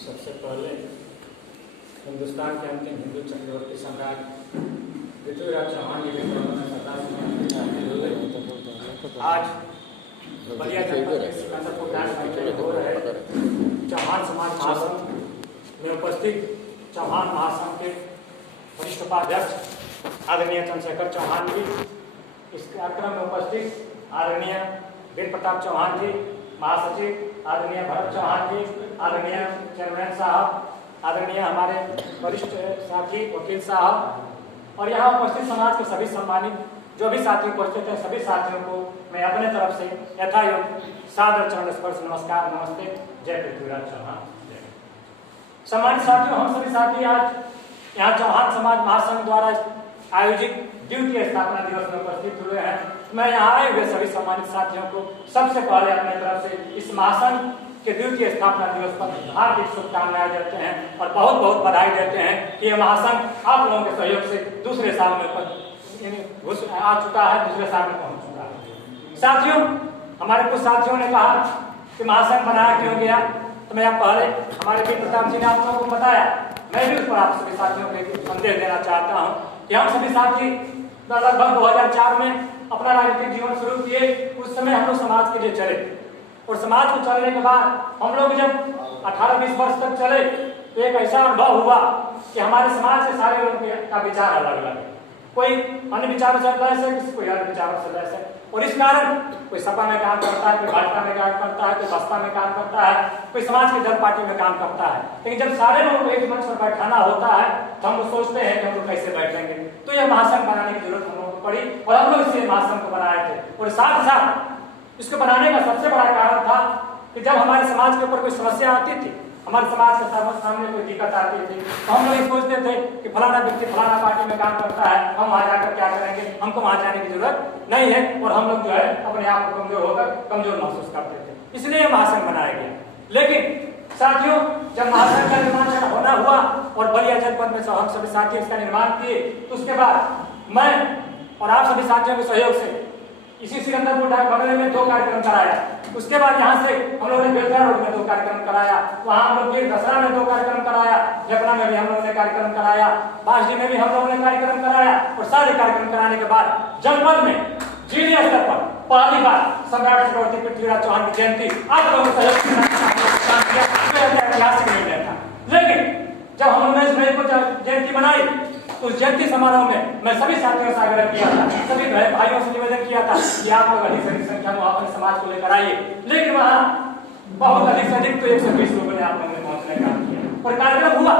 सबसे पहले हिंदुस्तान के अंतिम हिंदू चक्रवर्ती सम्राट पृथ्वीराज चौहान जी आज बलिया जनपद के सिकंदरपुर में हो रहे चौहान समाज महासंघ में उपस्थित चौहान महासंघ के वरिष्ठ उपाध्यक्ष आदरणीय चंद्रशेखर चौहान जी, इस कार्यक्रम में उपस्थित आदरणीय वीर प्रताप चौहान जी, महासचिव आदरणीय भरत चौहान जी, आदरणीय चेयरमैन साहब, आदरणीय हमारे वरिष्ठ साथी वकील साहब और यहाँ उपस्थित समाज के सभी सम्मानित जो भी साथी उपस्थित हैं, सभी साथियों को मैं अपने तरफ से यथायोग्य सादर चरण स्पर्श नमस्कार, नमस्ते, जय पृथ्वीराज चौहान। सम्मानित साथियों, हम सभी साथी आज यहाँ चौहान समाज महासंघ द्वारा आयोजित द्वितीय स्थापना दिवस में उपस्थित हुए हैं। मैं यहाँ आए हुए सभी सम्मानित साथियों को सबसे पहले अपने तरफ से इस महासंघ के द्वितीय स्थापना दिवस पर हार्दिक शुभकामनाएं देते हैं और बहुत बहुत बधाई देते हैं कि यह महासंघ आप लोगों के सहयोग से दूसरे साल में आ चुका है, दूसरे साल में पहुंच चुका है। साथियों, हमारे कुछ साथियों ने कहा कि महासंघ बनाया क्यों गया, तो मैं पहले हमारे वीर प्रताप जी ने आप लोगों को बताया, मैं भी उस पर आप सभी साथियों को संदेश देना चाहता हूँ कि हम सभी साथी लगभग 2004 में अपना राजनीतिक जीवन शुरू किए। उस समय हम लोग समाज के लिए चले और समाज को चलने के बाद हम लोग जब 18-20 वर्ष तक चले तो एक ऐसा अनुभव हुआ कि हमारे समाज के सारे लोगों का विचार अलग अलग है। कोई अन्य विचारों से लैस है, किसी कोई अन्य विचारों से लैस है और इस कारण कोई सपा में काम करता है, कोई भाजपा में काम करता है, कोई बसपा में काम करता है, कोई समाज की दल पार्टी में काम करता है। लेकिन जब सारे लोगों को एक मंच पर बैठाना होता है तो हम लोग सोचते हैं कि हम लोग कैसे बैठेंगे। तो यह महासंघ बनाने की जरूरत हम लोगों को पड़ी और हम लोग इसे महासंघ को बनाए थे। और साथ ही साथ इसको बनाने का सबसे बड़ा कारण था कि जब हमारे समाज के ऊपर कोई समस्या आती थी, हमारे समाज के सामने कोई दिक्कत आती थी, तो हम लोग सोचते थे कि फलाना व्यक्ति फलाना पार्टी में काम करता है, हम वहां जाकर क्या करेंगे, हमको वहां जाने की जरूरत नहीं है और हम लोग जो है अपने आप को कमजोर होकर कमजोर महसूस करते थे। इसलिए महासंघ बनाया गया। लेकिन साथियों, जब महासंघ का निर्माण होना हुआ और बलिया जनपद में हम सभी साथी इसका निर्माण किए, तो उसके बाद मैं और आप सभी साथियों के सहयोग से इसी सिकंदरपुर बगल में 2 कार्यक्रम कराया। उसके बाद यहाँ से हम लोगों ने बेलखरा रोड में 2 कार्यक्रम कराया, वहाँ हम लोग दसरा में 2 कार्यक्रम कराया, जपना में भी हम लोगों ने कार्यक्रम कराया, बांसडी में भी हम लोगों ने कार्यक्रम कराया और सारे कार्यक्रम कराने के बाद जनपद में जिले स्तर पर पहली बार सम्राट चक्रवर्ती पृथ्वीराज चौहान की जयंती आप लोगों को ऐतिहासिक निर्णय था। लेकिन जब हम लोगों ने इस जयंती बनाई, उस जयंती समारोह में मैं सभी साथियों से आग्रह किया था, सभी भाइयों से निवेदन किया था कि आप लोग अधिक से अधिक संख्या में अपने समाज को लेकर आइए। लेकिन वहाँ बहुत अधिक से अधिक तो 120 लोगों ने आप लोगों ने पहुंचने का काम किया और कार्यक्रम हुआ।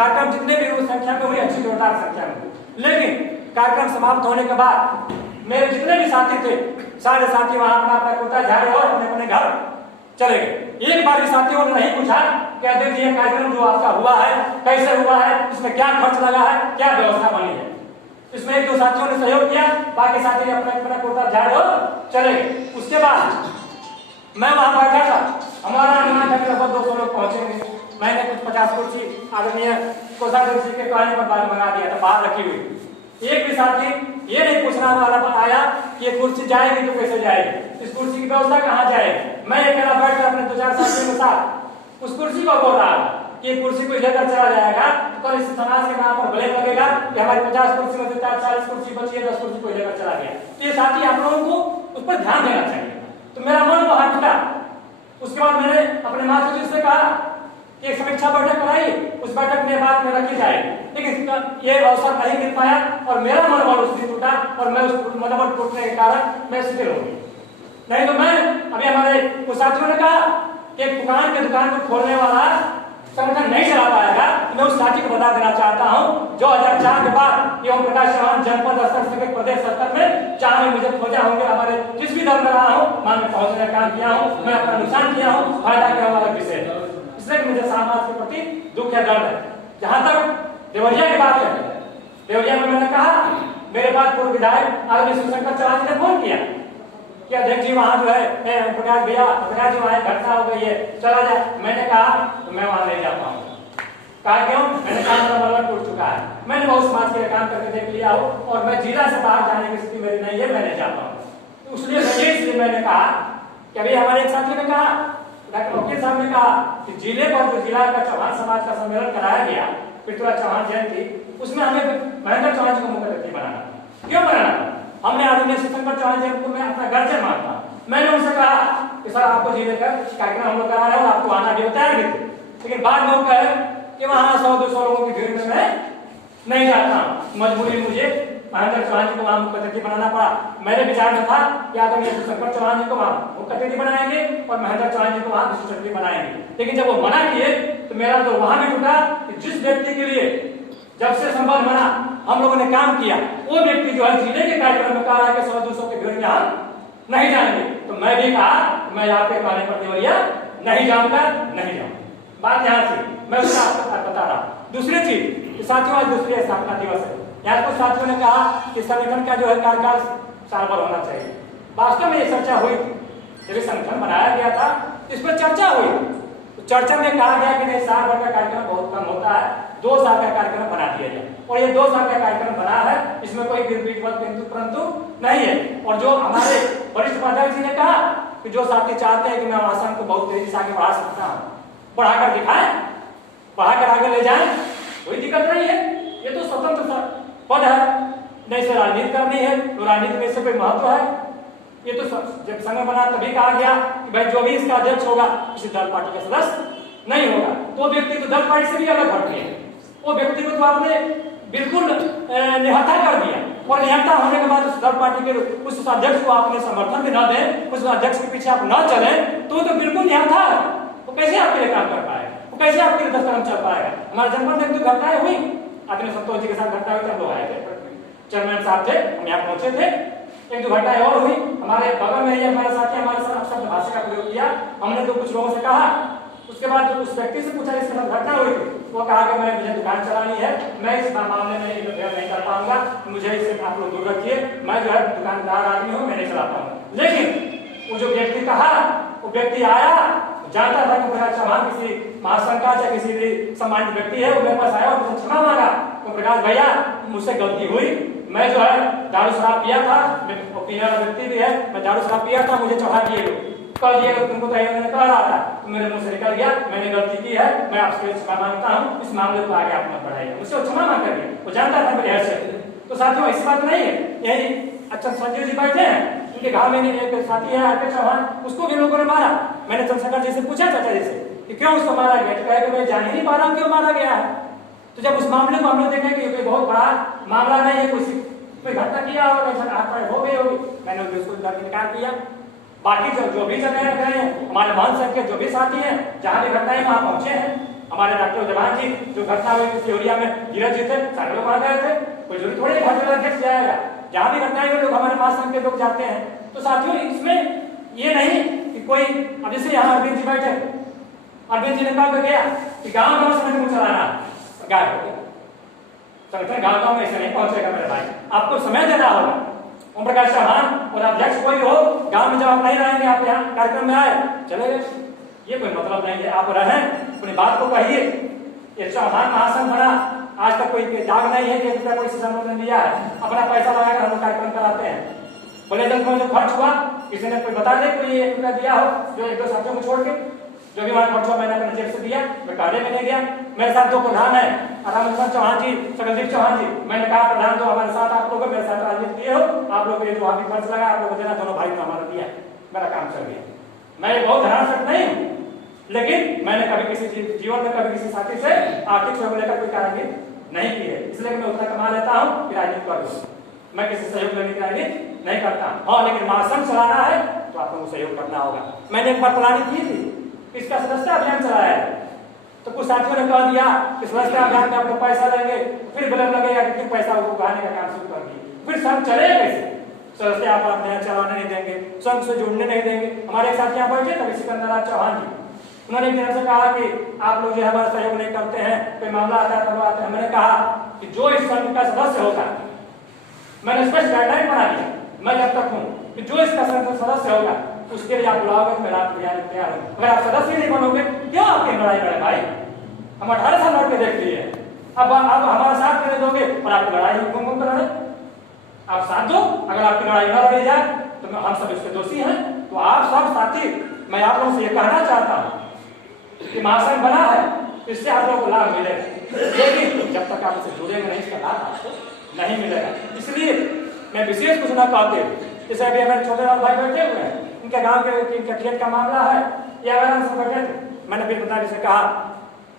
कार्यक्रम जितने भी उस संख्या में हुई, अच्छी जोरदार संख्या में हुई। लेकिन कार्यक्रम समाप्त होने के बाद मेरे जितने भी साथी थे, सारे साथी वहां अपना कुर्ता झाड़े और अपने अपने घर चले गए। एक बार भी साथियों ने नहीं पूछा कि अध्यक्ष जी, ये कार्यक्रम जो आपका हुआ है कैसे हुआ है, इसमें क्या खर्च लगा है, क्या व्यवस्था बनी है। इसमें 1-2 साथियों ने सहयोग किया, बाकी साथी अपना अपना कुर्ता झाड़े और चले गए। उसके बाद मैं वहां बैठा था, हमारा अनुमान था कि लगभग 200 लोग पहुंचेंगे। मैंने कुछ 50 कुर्सी आदरणीय कोषाध्यक्ष जी के कहने पर बाहर मंगा दिया था, बाहर रखी हुई। एक भी साथी ये नहीं पूछना वाला आया कि ये कुर्सी जाएगी तो कैसे जाएगी, इस कुर्सी की व्यवस्था कहाँ जाएगी। मैं अकेला बैठकर अपने 2-4 साथियों के साथ उस कुर्सी को बोल रहा कि ये कुर्सी को लेकर चला जाएगा तो कल इस समाज के नाम पर ब्लेम लगेगा कि हमारी 50 कुर्सी में 40 कुर्सी बची है, 10 कुर्सी को लेकर चला गया। तो ये साथी आप लोगों को उस पर ध्यान देना चाहिए। तो मेरा मन वहां टूटा। उसके बाद मैंने अपने महासचिव से कहा कि एक समीक्षा बैठक कराइए, उस बैठक में बात में रखी जाएगी। लेकिन ये अवसर नहीं मिल पाया और मेरा मनोबल उस दिन टूटा और मैं उस मनोबल टूटने के कारण मैं शिथिल हो गई। नहीं तो मैं अभी हमारे कुछ साथियों ने कहा कि दुकान को खोलने वाला संगठन नहीं चला पाएगा। मैं उस साथी को बता देना चाहता हूँ, 2004 के बाद ओम प्रकाश चौहान जनपद स्तर से प्रदेश स्तर में जहाँ में मुझे खोजा होंगे, हमारे जिस भी दल में रहा हूँ, मैं पहुंचने का काम किया हूँ, मैं अपना नुकसान किया हूँ, फायदा किया वाला विषय है। इसलिए मुझे समाज के प्रति दुख या दर्द है। जहाँ तक देवरिया की बात है, देवरिया में मैंने कहा, मेरे पास पूर्व विधायक आदरणीय शिवशंकर चौहान ने फोन किया कि अध्यक्ष जी वहाँ जो है प्रकाश भैया प्रकाश जी वहाँ घटना हो गई है, चला जाए। मैंने कहा तो मैं वहाँ नहीं जा पाऊंगा। कहा क्यों? मैंने कहा मेरा मनोबल टूट चुका है, मैंने बहुत समाज के लिए काम करके देख लिया हो और मैं जिला से बाहर जाने की स्थिति मेरी नहीं है, मैं नहीं जा पाऊंगा। तो इसलिए मैंने कहा कि अभी हमारे एक साथी ने कहा डॉक्टर वकील साहब ने कहा कि जिले पर जो जिला का चौहान समाज का सम्मेलन कराया गया पृथ्वीराज चौहान जयंती, उसमें हमें महेंद्र चौहान जी को मुख्य अतिथि बनाना। क्यों बनाना? हमने आदरणीय शंकर चौहान जी को मैं अपना गर्जन मानता। मैंने उनसे कहा कि सर आपको जिले का कार्यक्रम हम लोग करा रहे हैं और आपको आना भी तैयार भी थे, लेकिन बाद में वो कहे कि वहां 100-200 लोगों की भीड़ में मैं नहीं जाता, मजबूरी मुझे महेंद्र चौहान जी को वहां मुख्य अतिथि बनाना पड़ा। मेरे विचार में था कि आदरणीय शंकर चौहान जी को वहां मुख्य अतिथि बनाएंगे और महेंद्र चौहान जी को वहां विशिष्ट अतिथि बनाएंगे, लेकिन जब वो मना किए तो मेरा तो वहां भी टूटा कि जिस व्यक्ति के लिए जब से संबंध बना हम लोगों ने काम किया, वो व्यक्ति जो है जिले के कार्यक्रम में कह रहा है कि 100-200 के भीड़ में हम नहीं जाएंगे, तो मैं भी कहा मैं आपके कहने पर देवरिया नहीं जाऊंगा, नहीं जाऊंगा। बात यहाँ से मैं उसका आपको बता रहा हूँ। दूसरी चीज, साथियों आज दूसरी स्थापना दिवस है। यहाँ कुछ साथियों ने कहा कि संगठन का जो है कार्यकाल साल भर होना चाहिए। वास्तव में ये चर्चा हुई थी जब संगठन बनाया गया था, इस पर चर्चा हुई, तो चर्चा में कहा गया कि नहीं साल भर का कार्यक्रम बहुत कम होता है, 2 साल का कार्यक्रम बना दिया जाए, और ये 2 साल का कार्यक्रम बना है, इसमें कोई परंतु नहीं है। और जो हमारे वरिष्ठ उपाध्यक्ष जी ने कहा कि जो साथी चाहते हैं कि मैं आसन को बहुत तेजी से आगे बढ़ा सकता हूँ, बढ़ाकर दिखाएं, बढ़ाकर आगे ले जाएं, कोई दिक्कत नहीं है, ये तो स्वतंत्र पद है, नहीं से राजनीति करनी है तो राजनीति में इससे कोई महत्व है। ये तो जब संघ बना तभी कहा गया कि भाई जो भी इसका अध्यक्ष होगा किसी दल पार्टी का सदस्य नहीं होगा, तो व्यक्ति तो दल पार्टी से भी अलग हट गया, वो व्यक्ति को तो आपने बिल्कुल निहत्था कर दिया, और निहत्था होने के बाद उस दल पार्टी के उस अध्यक्ष को आपने समर्थन भी न दें, उस अध्यक्ष के पीछे आप न चले, तो बिल्कुल निहत्था है, वो कैसे आपके लिए काम कर पाएगा, वो कैसे आपके लिए 10 कदम चल पाएगा। हमारे जनपद में तो घटनाएं हुई, आदरणीय संतोष जी के साथ घटना हुई, हम लोग आए थे, चेयरमैन साहब थे, हम यहाँ पहुंचे थे, 1-2 घटनाएं और हुई। हमारे बगल में ही हमारे साथी हमारे साथ शब्द भाषा का प्रयोग किया, हमने तो कुछ लोगों से कहा, उसके बाद उस व्यक्ति से पूछा जिसके साथ घटना हुई थी, वो कहा कि मुझे दुकान चलानी है, मैं इस मामले में इंटरफेयर नहीं कर पाऊंगा, मुझे इससे आप लोग दूर रखिए, मैं जो है दुकानदार आदमी हूँ, मैं नहीं चला पाऊंगा। लेकिन वो जो व्यक्ति कहा, वो व्यक्ति आया, जानता था कि प्रकाश चौहान किसी महासंघ का या किसी भी सम्मानित व्यक्ति है, वो मेरे पास आया और मुझे क्षमा मांगा, तो प्रकाश भैया मुझसे गलती हुई, मैं जो है दारू शराब पिया था, पीने वाला व्यक्ति भी है, मैं दारू शराब पिया था, मुझे चढ़ा दिए कल दिए तुमको तो मैंने कह रहा था, तो मेरे मुंह से निकल गया, मैंने गलती की है, मैं आपसे क्षमा मांगता हूँ, इस मामले को आगे आप मत बढ़ाइए, मुझसे क्षमा मांग कर दिया, वो जानता था मेरी हैसियत। तो साथियों ऐसी बात नहीं है, यही अच्छा संजय जी बैठे हैं, उनके गांव में एक साथी है आरके चौहान, उसको भी लोगों ने मारा। मैंने चंद्रशेखर जी से पूछा चाचा जी से कि क्यों उसको मारा गया, तो कहे कि मैं जान ही नहीं पा रहा हूँ क्यों मारा गया है। तो जब उस मामले को हमने देखा कि कोई बहुत बड़ा मामला नहीं है, कोई घटना किया और हाथ हो गई होगी, मैंने उसको निकाल दिया। बाकी जो भी जगह गए हैं, हमारे महान संघ के जो भी साथी हैं, जहाँ भी घटनाएं वहां पहुंचे हैं, हमारे डॉक्टर जवान जी जो घटना हुई सिहोरिया में धीरज जी थे, सारे लोग वहां गए थे, कोई जरूरी थोड़ी भाजपा अध्यक्ष जाएगा, जहाँ भी घटनाएं हुई लोग हमारे महान संघ के लोग जाते हैं। तो साथियों इसमें ये नहीं कि कोई, अब जैसे यहाँ अरविंद जी बैठे, अरविंद जी ने कहा गया कि गाँव गाँव संगठन को चलाना गायब हो गया, संगठन गाँव गाँव में ऐसे नहीं पहुंचेगा मेरे भाई, आपको समय देना होगा। ओम प्रकाश चौहान और अध्यक्ष कोई हो, गांव में जब आप नहीं रहेंगे, आप यहाँ कार्यक्रम में आए चले गए, ये कोई मतलब नहीं है, आप रहें, अपनी बात को कहिए। ये चौहान महासंघ बना, आज तक कोई दाग नहीं है कि कोई संबोधन दिया है, अपना पैसा लगाकर हम कार्यक्रम कराते हैं। बोले जब जो खर्च हुआ किसी ने कोई बता दे कोई 1 रुपया दिया हो, जो 1-2 साथियों को छोड़ के जो भी वहां खर्च हुआ मैंने अपने जेब से दिया, मैं कहने में नहीं गया। मेरे साथ 2 प्रधान है, रामचंद्र चौहान जी, सकलदीप चौहान जी, मैंने कहा प्रधान तो हमारे साथ आप लोग मेरे साथ राजनीति किए हो, आप लोग ये जो अभी खर्च लगा आप लोग देना, दोनों भाई ने हमारा दिया, मेरा काम चल गया। मैं बहुत धनाशक्त नहीं हूँ, लेकिन मैंने कभी किसी जीवन में कभी किसी साथी से आर्थिक सहयोग लेकर कोई राजनीति नहीं की है, इसलिए मैं उतना कमा लेता हूँ कि राजनीति कर, मैं किसी सहयोग लेने की राजनीति नहीं करता। हाँ, लेकिन महासंघ चलाना है तो आपको सहयोग करना होगा। मैंने एक बार प्लानिंग की थी, इसका सदस्यता अभियान चलाया है, तो कुछ साथियों ने कह दिया कि सदस्यता अभियान में आपको पैसा लेंगे, फिर बदल लगेगा कि फिर पैसा उगाने का काम शुरू कर दिए, फिर संघ चलेगा कैसे? सदस्यता आप अपने यहाँ चलाने नहीं देंगे, संघ से जुड़ने नहीं देंगे। हमारे एक साथी यहाँ बैठे थे सिकंदर चौहान जी, उन्होंने एक दिन से कहा कि आप लोग जो है हमारा सहयोग नहीं करते हैं, कोई मामला आता है तब आते हैं। मैंने कहा कि जो इस संघ का सदस्य होगा, मैंने स्पष्ट गाइडलाइन बना दिया, मैं जब तक हूँ कि जो इसका सदस्य होगा उसके लिए आप बुलाओगे तो मैं रात तैयार हूँ। अगर आप सदस्य नहीं बनोगे क्यों आपकी लड़ाई लड़े भाई? हम 18 साल लड़के देख लिए, अब आप हमारा साथ करने दोगे और आपकी लड़ाई घूम घूम कर लड़े, आप साथ दो। अगर आपकी लड़ाई न लड़ी जाए तो हम सब इसके दोषी हैं। तो आप सब साथी मैं आप लोगों से ये कहना चाहता हूँ कि महासंघ बना है, इससे आप लोगों को लाभ मिलेगा, लेकिन जब तक आप इससे जुड़ेंगे नहीं, इसका लाभ आपको नहीं मिलेगा। इसलिए मैं विशेष कुछ ना कहते हुए, जैसे अभी हमारे छोटे लाल भाई बैठे हुए हैं, इनके गांव के इनके खेत का मामला है, या आराम से बैठे थे। मैंने वीर प्रताप जी से कहा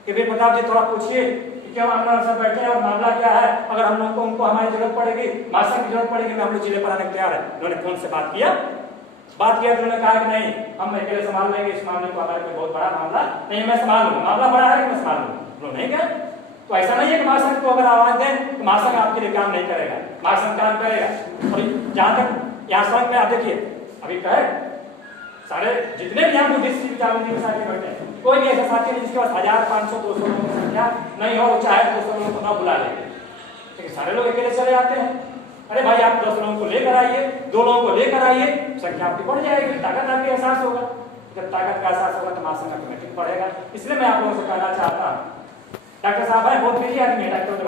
कि वीर प्रताप जी थोड़ा पूछिए कि क्यों हम लोग सब बैठे हैं और मामला क्या है, अगर हम लोग को उनको हमारी जरूरत पड़ेगी, महासंघ की जरूरत पड़ेगी, मैं हम लोग जिले पर आने को तैयार है। उन्होंने फोन से बात किया तो उन्होंने कहा कि नहीं, हम अकेले संभाल लेंगे इस मामले को, हमारे कोई बहुत बड़ा मामला नहीं, मैं संभाल लूंगा, मामला बड़ा है कि मैं संभाल लूंगा। लोग नहीं गए। तो ऐसा नहीं है कि महासंघ को अगर आवाज दें तो महासंघ आपके लिए काम नहीं करेगा, महासंघ काम करेगा। और जहां तक यहाँ संघ में आप देखिए, अभी कहे सारे जितने भी यहाँ बुद्धिस्ट साथी बैठे हैं, कोई भी ऐसा साथी नहीं जिसके पास 1000, 500, 200 लोगों की संख्या नहीं हो, चाहे 200 लोगों को ना बुला लेंगे, लेकिन सारे लोग अकेले चले आते हैं। अरे भाई आप 10 लोगों को लेकर आइए, 2 लोगों को लेकर आइए, संख्या आपकी बढ़ जाएगी, ताकत आपके एहसास होगा। जब ताकत का एहसास होगा तो महासंघ ऑटोमेटिक बढ़ेगा। इसलिए मैं आप लोगों से कहना चाहता हूँ, डॉक्टर साहब है बहुत बिजी आदमी है, डॉक्टर